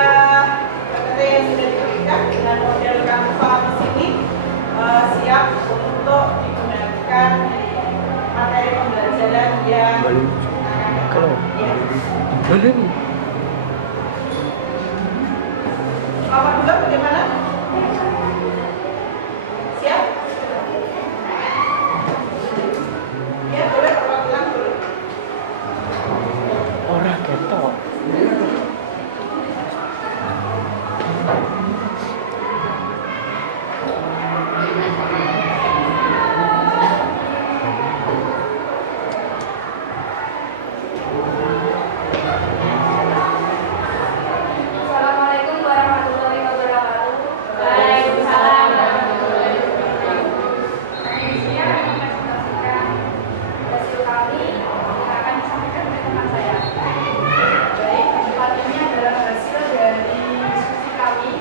PPT yang sudah diberikan dengan model Canvas ini siap untuk digunakan materi pembelajaran yang Kalau ya. boleh Bapak dulu bagaimana? Siap? Ya boleh perwakilan dulu. orang ketok. Assalamualaikum warahmatullahi wabarakatuh. Waalaikumsalam warahmatullahi wabarakatuh. Di sini akan mempresentasikan hasil kami yang akan disampaikan oleh teman saya. Baik, tempat ini adalah hasil dari diskusi kami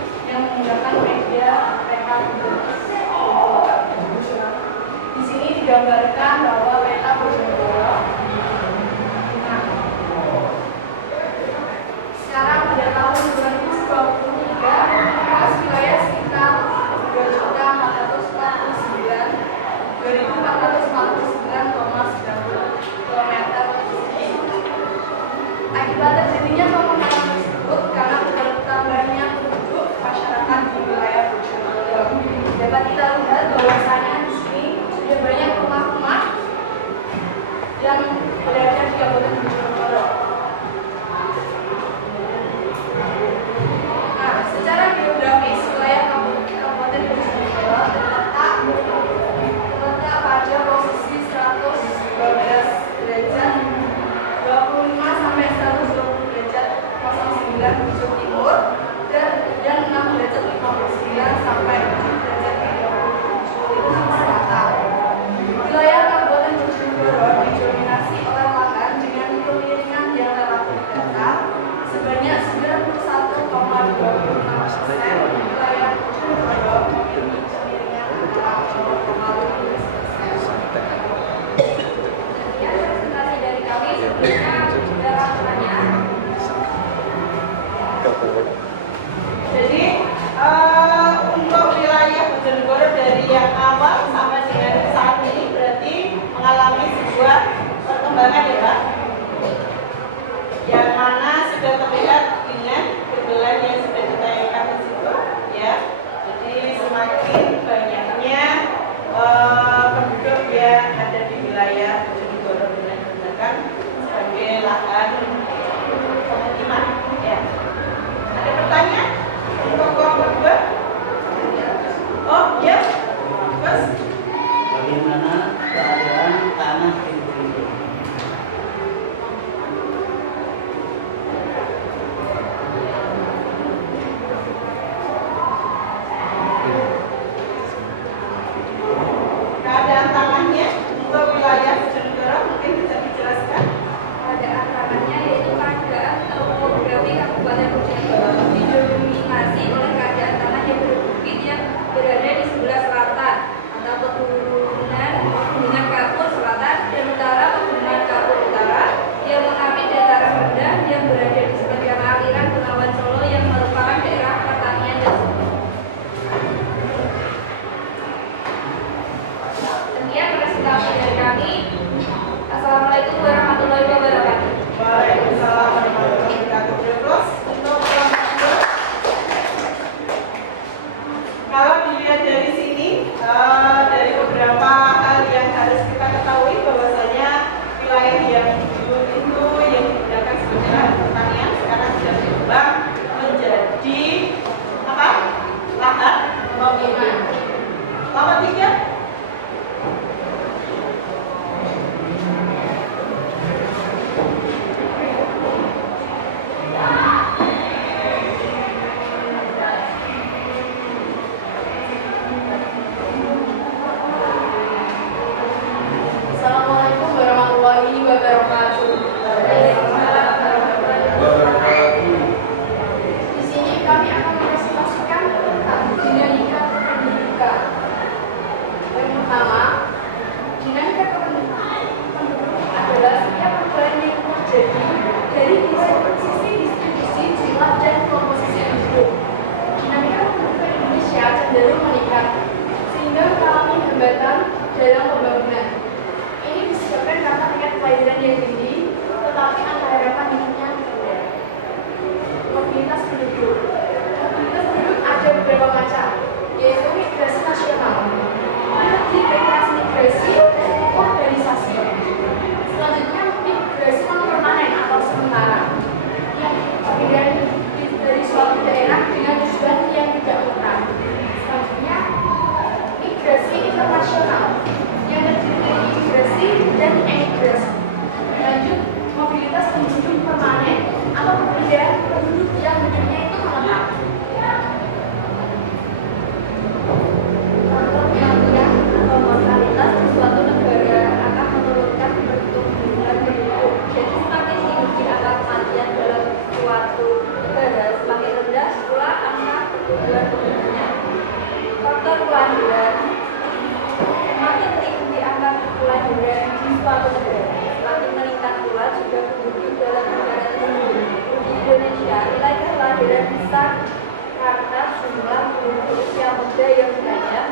karena jumlah penduduk usia muda yang banyak.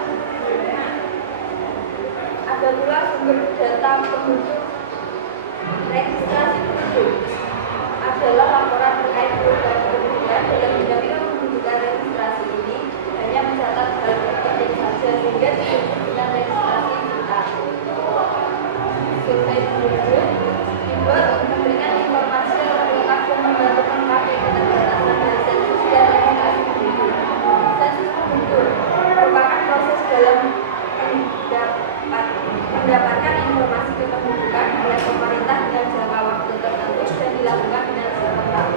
Ada pula sumber data penduduk registrasi penduduk adalah laporan terkait perubahan kependudukan dalam bidang kependudukan. Registrasi ini hanya mencatat hal penting saja sehingga disebut dengan registrasi data. Survei penduduk dibuat untuk memberikan informasi yang lebih lengkap dan membantu melengkapi keterbatasan dari sensus dan registrasi penduduk. Sensus penduduk merupakan proses dalam mendapatkan informasi kependudukan oleh pemerintah dengan jangka waktu tertentu dan dilakukan dengan serentak.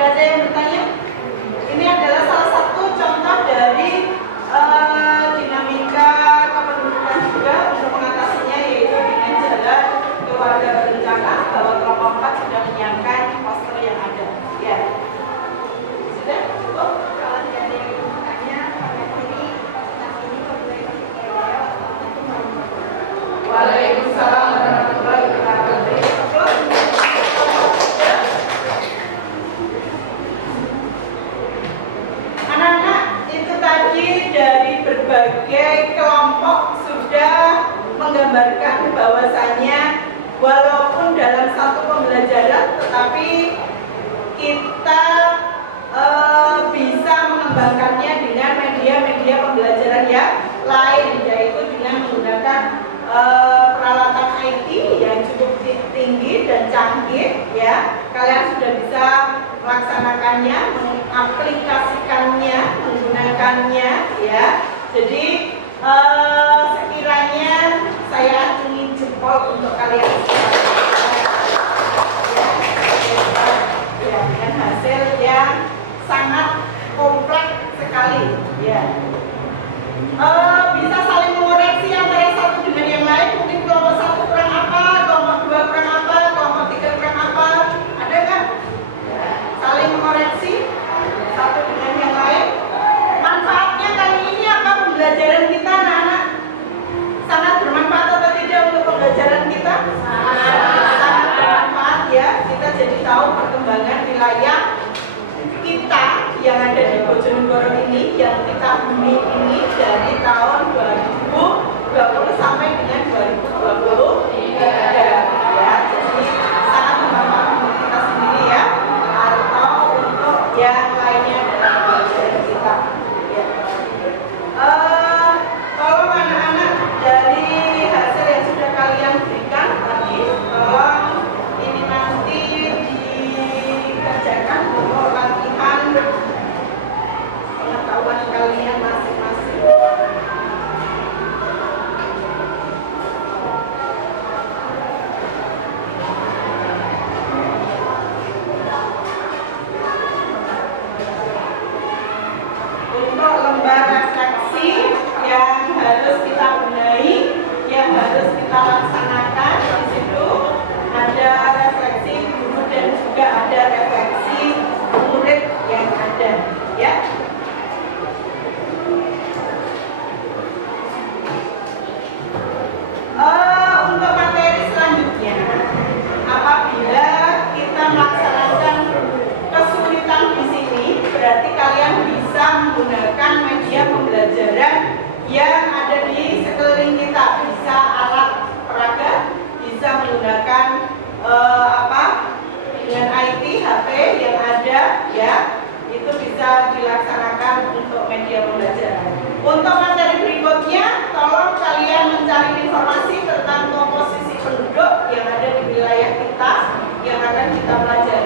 Sudah ada yang bertanya? Ini adalah salah satu contoh dari dinamika kependudukan juga untuk mengatasinya, yaitu dengan jalan keluarga berencana bahwa kelompok 4 sudah menyiapkan poster yang ada. Ya. Sudah cukup? Kalau dari mukanya sampai sini, tas ini boleh video atau nanti mau. Waalaikumsalam warahmatullahi wabarakatuh. Anak-anak, itu tadi dari berbagai kelompok sudah menggambarkan bahwasannya walaupun dalam satu pembelajaran, tetapi kita bisa mengembangkannya dengan media-media pembelajaran yang lain, yaitu dengan menggunakan peralatan IT yang cukup tinggi dan canggih, ya. Kalian sudah bisa melaksanakannya, mengaplikasikannya, menggunakannya, ya. Jadi sekiranya saya acungi jempol untuk kalian ya, dengan hasil yang sangat kompleks sekali, ya. Bisa saling mengoreksi antara satu dengan yang lain. Mungkin kelompok 1 kurang apa, kelompok 2 kurang apa, kelompok 3 kurang apa, ada kan? Saling mengoreksi satu dengan yang lain. Manfaatnya kali ini apa pembelajaran kita, anak-anak? Sangat bermanfaat atau tidak untuk pembelajaran kita? Sangat bermanfaat, ya. Kita jadi tahu perkembangan wilayah kita yang ada di Bojonegoro ini, yang kita huni ini dari tahun 2020 sampai dengan 2023, ya. Jadi sangat bermanfaat untuk kita sendiri, ya, atau untuk yang lainnya dalam pembelajaran kita, ya. Tolong anak-anak, dari hasil yang sudah kalian berikan tadi, tolong ini nanti dikerjakan untuk latihan pengetahuan kalian masing-masing. Untuk lembar refleksi yang harus kita benahi, yang harus kita laksanakan, di situ ada refleksi guru dan juga ada refleksi murid yang ada, ya. Untuk materi selanjutnya, apabila kita melaksanakan kesulitan di sini, berarti kalian bisa menggunakan media pembelajaran yang ada di sekeliling kita. Bisa alat peraga, bisa menggunakan dengan IT, HP yang ada, ya. Itu bisa dilaksanakan untuk media pembelajaran. Untuk materi berikutnya, tolong kalian mencari informasi tentang komposisi penduduk yang ada di wilayah kita yang akan kita pelajari.